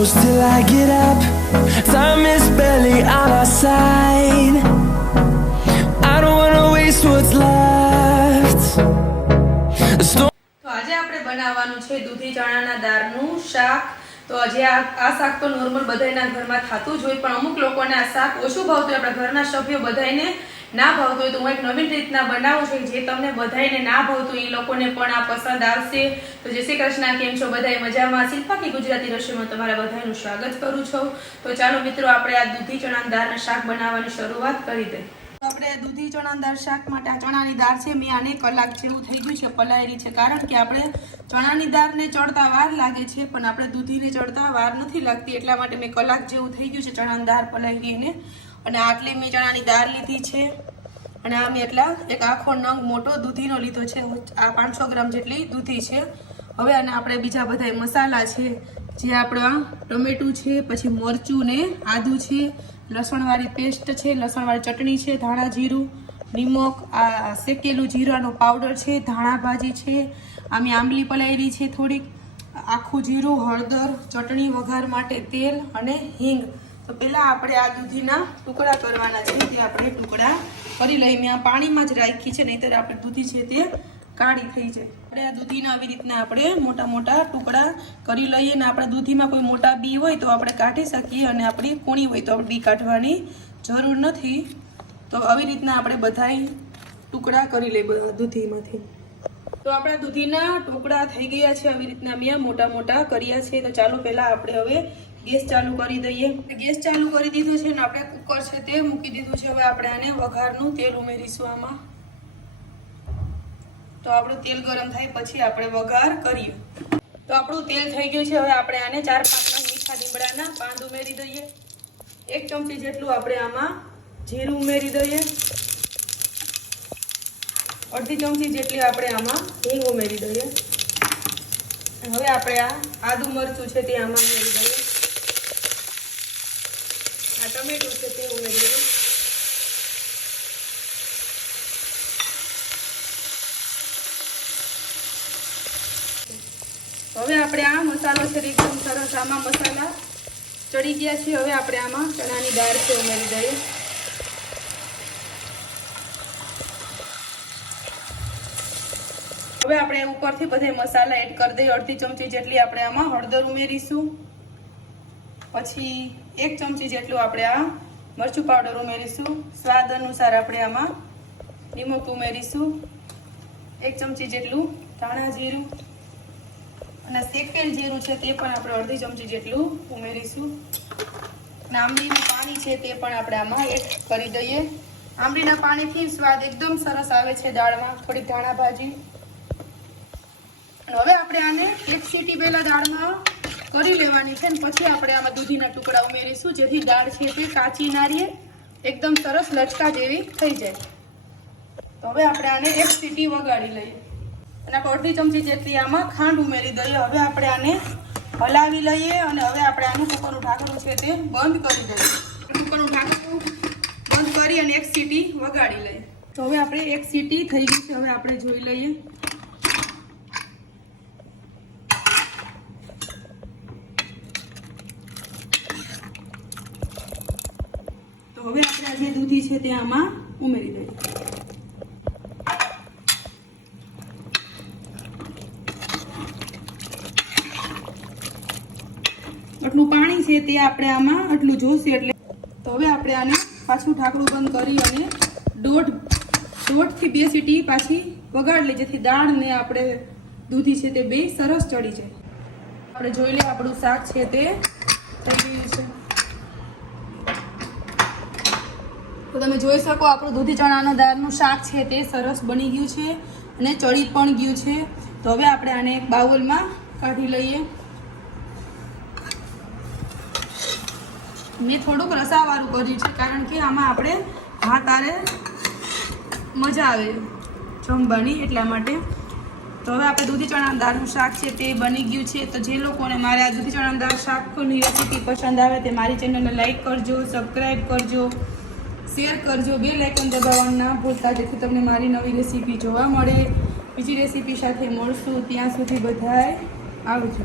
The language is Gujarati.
close till I get up. Time is barely on our side. I don't wanna waste what's left. The storm. તો આજે આપણે બનાવવાનું છે દૂધી ચણાના દાળનું શાક. તો આજે આ શાક તો નોર્મલ બધાયના ઘરમાં થતું જ હોય, પણ અમુક લોકોને આ શાક ઓછું ભાવતું હોય, આપણા ઘરના સભ્યો બધાયને ના ભાવતું હોય. તો હું એક નવીન રીતના બનાવું છું જે તમને બધાયને ના ભાવતું એ લોકોને પણ આ પસંદ આવશે. તો જય શ્રી કૃષ્ણ, કેમ છો બધાય? મજામાં? શિલ્પાકી ગુજરાતી રસોઈમાં તમારા બધાનું સ્વાગત કરું છું. તો ચાલો મિત્રો, આપણે આ દૂધી ચણાના દાળના શાક બનાવવાની શરૂઆત કરી દઈએ. આપણે દૂધી ચણાના દાળ શાક માટે આ ચણાની દાળ છે, મેં આને કલાક જેવું થઈ ગયું છે પલાળેલી છે, કારણ કે આપણે ચણાની દાળને ચડતા વાર લાગે છે પણ આપણે દૂધીને ચડતા વાર નથી લાગતી, એટલા માટે મેં કલાક જેવું થઈ ગયું છે ચણાની દાળ પલાળી એને. અને આટલી મેં ચણાની દાળ લીધી છે અને આ મેં એટલા એક આખો નંગ મોટો દૂધીનો લીધો છે. આ 500 ગ્રામ જેટલી દૂધી છે. હવે આને આપણે બીજા બધા મસાલા છે જે આપણા ટમેટું છે, પછી મરચું ને આદું છે, લસણવાળી પેસ્ટ છે, લસણવાળી ચટણી છે, ધાણા જીરું, નિમક, આ શેકેલું જીરાનો પાવડર છે, ધાણા ભાજી છે, આમે આંબલી પલાળેલી છે થોડીક, આખું જીરું, હળદર, ચટણી વઘાર માટે તેલ અને હિંગ. તો પહેલાં આપણે આ દૂધીના ટુકડા કરવાના છે, તે આપણે ટુકડા કરી લઈએ. મેં આ પાણીમાં જ રાખી છે, નહીંતર આપણે દૂધી છે તે કાળી થઈ જાય. આપણે આ દૂધીના આવી રીતના આપણે મોટા મોટા ટુકડા કરી લઈએ. અને આપણા દૂધીમાં કોઈ મોટા બી હોય તો આપણે કાઢી શકીએ, અને આપણી કૂણી હોય તો આપણે બી કાઢવાની જરૂર નથી. તો આવી રીતના આપણે બધાય ટુકડા કરી લઈએ દૂધીમાંથી. તો આપણા દૂધીના ટુકડા થઈ ગયા છે, આવી રીતના મેં મોટા મોટા કર્યા છે. તો ચાલો પહેલાં આપણે હવે ગેસ ચાલુ કરી દઈએ. ગેસ ચાલુ કરી દીધું છે ને આપણે કુકર છે તે મૂકી દીધું છે. હવે આપણે આને વઘારનું તેલ ઉમેરીશું આમાં. તો આપણું તેલ ગરમ થાય પછી આપણે વઘાર કરીએ. તો આપણું તેલ થઈ ગયું છે. હવે આપણે આને 4-5 નંગ મીઠા લીમડાના પાન ઉમેરી દઈએ. 1 ચમચી જેટલું આપણે આમાં જીરું ઉમેરી દઈએ. અડધી ચમચી જેટલી આપણે આમાં હિંગ ઉમેરી દઈએ. હવે આપણે આ આદુ મરચું છે તે આમાં ઉમેરી દઈએ. આ ટમેટું છે તે ઉમેરી દઈએ. હવે આપણે આ મસાલો છે એકદમ સરસ આમાં મસાલા ચડી ગયા છે. હવે આપણે આમાં ચણાની દાળ છે ઉમેરી દઈએ. હવે આપણે ઉપરથી બધે મસાલા એડ કરી દઈએ. અડધી ચમચી જેટલી આપણે આમાં હળદર ઉમેરીશું. પછી 1 ચમચી જેટલું આપણે આ મરચું પાવડર ઉમેરીશું. સ્વાદ અનુસાર આપણે આમાં નિમક ઉમેરીશું. 1 ચમચી જેટલું ધાણા જીરું અને શેકેલ જીરું છે તે પણ આપણે અડધી ચમચી જેટલું ઉમેરીશું. અને આંબલીનું પાણી છે તે પણ આપણે આમાં એડ કરી દઈએ. આંબલીના પાણીથી સ્વાદ એકદમ સરસ આવે છે દાળમાં. થોડીક ધાણા ભાજી. હવે આપણે આને 1 સીટી પહેલા દાળમાં કરી લેવાની છે, અને પછી આપણે આમાં દૂધીના ટુકડા ઉમેરીશું, જેથી દાળ છે તે કાચી ના રહે, એકદમ સરસ લચકા જેવી થઈ જાય. તો હવે આપણે આને 1 સીટી વગાડી લઈએ. અને આપણે અડધી ચમચી જેટલી આમાં ખાંડ ઉમેરી દઈએ. હવે આપણે આને હલાવી લઈએ અને હવે આપણે આનું કુકરનું ઢાંકણું છે તે બંધ કરી દઈએ. કુકરનું ઢાંકણું બંધ કરી અને 1 સીટી વગાડી લઈએ. તો હવે આપણે 1 સીટી થઈ ગઈ છે. હવે આપણે જોઈ લઈએ. તો હવે આપણે આ જે દૂધી છે તે આમાં ઉમેરી દઈએ. આટલું પાણી છે તે આપણે આમાં આટલું જોશે એટલે. તો હવે આપણે આને પાછું ઢાંકણું બંધ કરી અને દોઢથી 2 સીટી પાછી વગાડી લઈએ, જેથી દાળ ને આપણે દૂધી છે તે બે સરસ ચડી જાય. આપણે જોઈ લઈએ આપણું શાક છે તે થઈ ગયું છે. તો તમે જોઈ શકો આપણું દૂધી ચણાના દાળનું શાક છે તે સરસ બની ગયું છે અને ચડી પણ ગયું છે. તો હવે આપણે આને એક બાઉલમાં કાઢી લઈએ. મેં થોડુંક રસાવાળું કર્યું છે, કારણ કે આમાં આપણે ભાત આરે મજા આવે જમવાની, એટલા માટે. તો હવે આપણે દૂધી ચણાના દાળનું શાક છે તે બની ગયું છે. તો જે લોકોને મારે આ દૂધી ચણાના દાળ શાકની રેસીપી પસંદ આવે તે મારી ચેનલને લાઈક કરજો, સબસ્ક્રાઈબ કરજો, શેર કરજો, બેલ આઇકન દબાવવાનું ના ભૂલતા, જેથી તમને મારી નવી રેસીપી જોવા મળે. બીજી રેસીપી સાથે મળશું. ત્યાં સુધી બધાય આવજો.